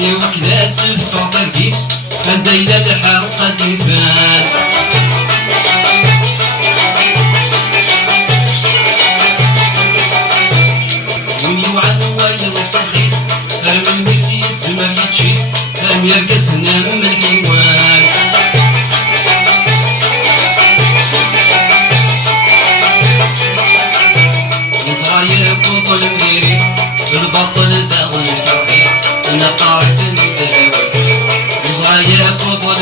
يوكلات سلفة طرقيت كان دايلة الحلقة ديبان ويوعد ويلا صخيت ارمي المسي الزمر يتشيت ام يرقصنا من الحيوان نزرايا بطل مديري البطل داغل الحوحي نقارة الدهوي نزرايا بطل